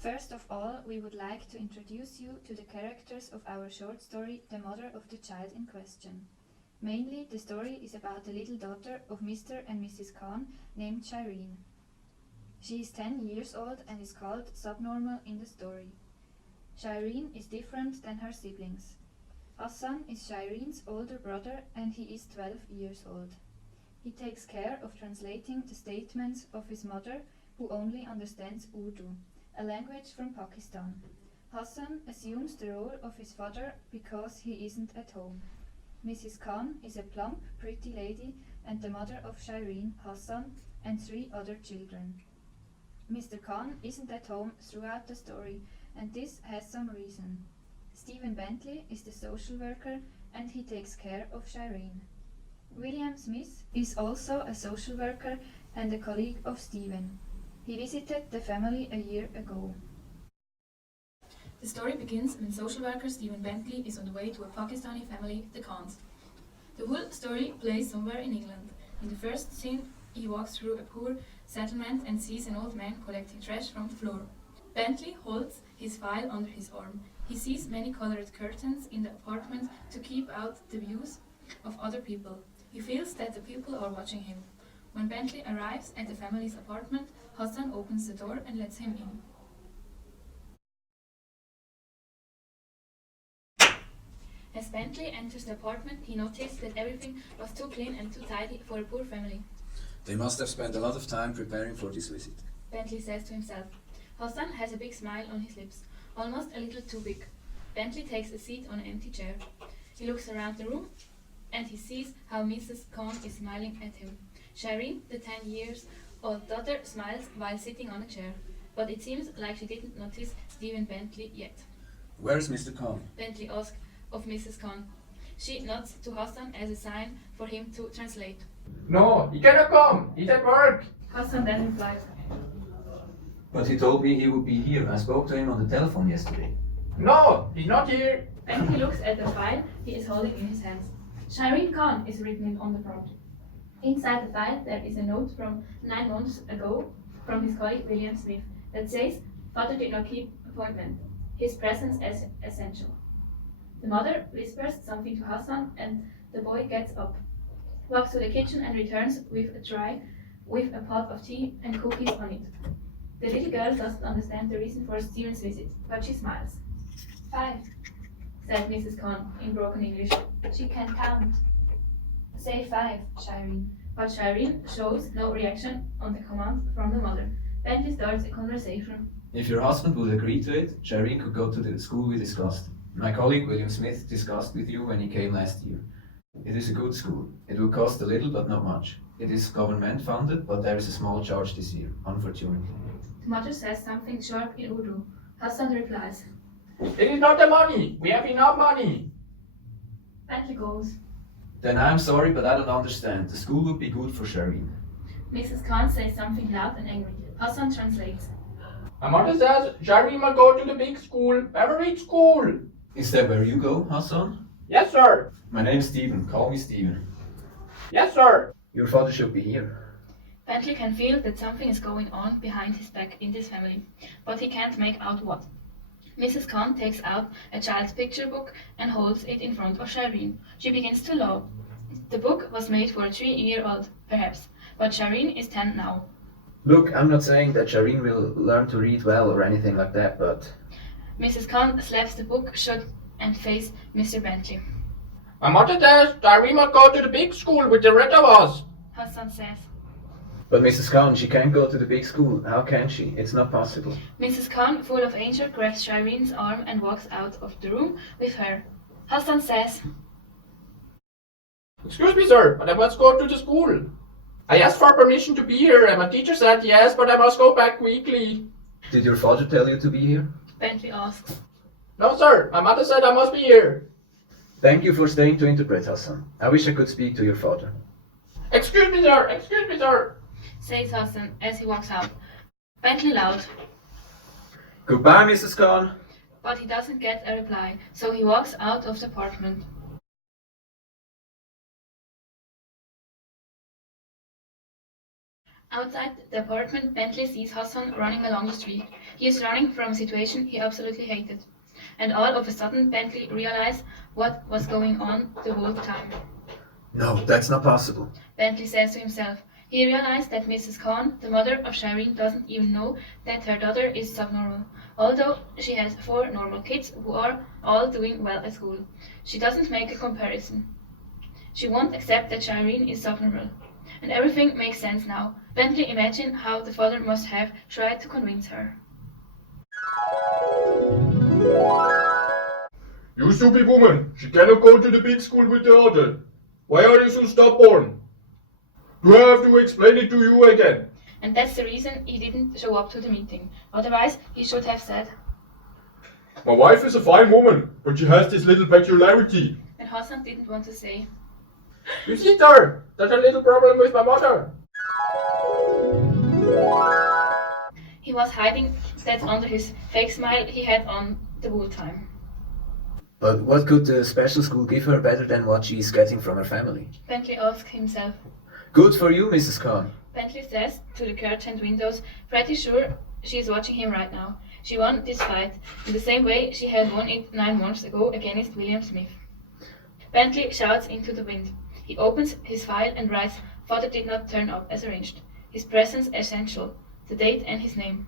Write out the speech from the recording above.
First of all, we would like to introduce you to the characters of our short story, The Mother of the Child in Question. Mainly, the story is about the little daughter of Mr. and Mrs. Khan named Shireen. She is 10 years old and is called subnormal in the story. Shireen is different than her siblings. Hassan is Shireen's older brother and he is 12 years old. He takes care of translating the statements of his mother, who only understands Urdu, a language from Pakistan. Hassan assumes the role of his father because he isn't at home. Mrs. Khan is a plump, pretty lady and the mother of Shireen, Hassan, and 3 other children. Mr. Khan isn't at home throughout the story, and this has some reason. Stephen Bentley is the social worker and he takes care of Shireen. William Smith is also a social worker and a colleague of Stephen. He visited the family a year ago. The story begins when social worker Stephen Bentley is on the way to a Pakistani family, the Khans. The whole story plays somewhere in England. In the first scene, he walks through a poor settlement and sees an old man collecting trash from the floor. Bentley holds his file under his arm. He sees many colored curtains in the apartment to keep out the views of other people. He feels that the people are watching him. When Bentley arrives at the family's apartment, Hassan opens the door and lets him in. As Bentley enters the apartment, he noticed that everything was too clean and too tidy for a poor family. They must have spent a lot of time preparing for this visit. Bentley says to himself. Hassan has a big smile on his lips, almost a little too big. Bentley takes a seat on an empty chair. He looks around the room and he sees how Mrs. Khan is smiling at him. Shireen, the 10-year-old daughter, smiles while sitting on a chair, but it seems like she didn't notice Stephen Bentley yet. Where's Mr. Khan? Bentley asks of Mrs. Khan. She nods to Hassan as a sign for him to translate. No, he cannot come. He's at work. Hassan then replies. But he told me he would be here. I spoke to him on the telephone yesterday. No, he's not here. Bentley looks at the file he is holding in his hands. Shireen Khan is written on the front. Inside the file there is a note from 9 months ago from his colleague William Smith that says, "Father did not keep appointment. His presence is essential." The mother whispers something to Hassan and the boy gets up, walks to the kitchen and returns with a tray with a pot of tea and cookies on it. The little girl doesn't understand the reason for Stephen's visit, but she smiles. 5, Said Mrs. Khan in broken English. she can count. Say 5, Shireen. But Shireen shows no reaction on the command from the mother. Bentley starts a conversation. If your husband would agree to it, Shireen could go to the school we discussed. My colleague William Smith discussed with you when he came last year. It is a good school. It will cost a little, but not much. It is government funded, but there is a small charge this year, unfortunately. The mother says something sharp in Urdu. Hassan replies. It is not the money. We have enough money. Bentley goes. Then I'm sorry, but I don't understand. The school would be good for Shireen. Mrs. Khan says something loud and angry. Hassan translates. My mother says Shireen must go to the big school, favorite school. Is that where you go, Hassan? Yes, sir. My name is Stephen. Call me Stephen. Yes, sir. Your father should be here. Bentley can feel that something is going on behind his back in this family, but he can't make out what. Mrs. Khan takes out a child's picture book and holds it in front of Shireen. She begins to laugh. The book was made for a 3-year-old, perhaps, but Shireen is 10 now. Look, I'm not saying that Shireen will learn to read well or anything like that, but... Mrs. Khan slaps the book shut and faces Mr. Bentley. My mother says Shireen must go to the big school with the rest of us. Hassan says. But Mrs. Khan, she can't go to the big school. How can she? It's not possible. Mrs. Khan, full of anger, grabs Shireen's arm and walks out of the room with her. Hassan says. Excuse me, sir, but I must go to the school. I asked for permission to be here and my teacher said yes, but I must go back weekly. Did your father tell you to be here? Bentley asks. No, sir, my mother said I must be here. Thank you for staying to interpret, Hassan. I wish I could speak to your father. Excuse me, sir, says Hassan as he walks out. Bentley loud. Goodbye, Mrs. Khan. But he doesn't get a reply, so he walks out of the apartment. Outside the apartment, Bentley sees Hassan running along the street. He is running from a situation he absolutely hated. And all of a sudden, Bentley realizes what was going on the whole time. No, that's not possible. Bentley says to himself. He realized that Mrs. Khan, the mother of Shireen, doesn't even know that her daughter is subnormal, although she has 4 normal kids who are all doing well at school. She doesn't make a comparison. She won't accept that Shireen is subnormal. And everything makes sense now. Bentley imagines how the father must have tried to convince her. You stupid woman! She cannot go to the big school with the other. Why are you so stubborn? Do I have to explain it to you again? And that's the reason he didn't show up to the meeting. Otherwise, he should have said. My wife is a fine woman, but she has this little peculiarity. And Hassan didn't want to say. You see there, there's a little problem with my mother. He was hiding that under his fake smile he had on the whole time. But what could the special school give her better than what she's getting from her family? Bentley asked himself. Good for you, Mrs. Khan. Bentley says to the curtained windows, pretty sure she is watching him right now. She won this fight in the same way she had won it 9 months ago against William Smith. Bentley shouts into the wind. He opens his file and writes, Father did not turn up as arranged. His presence essential, the date and his name.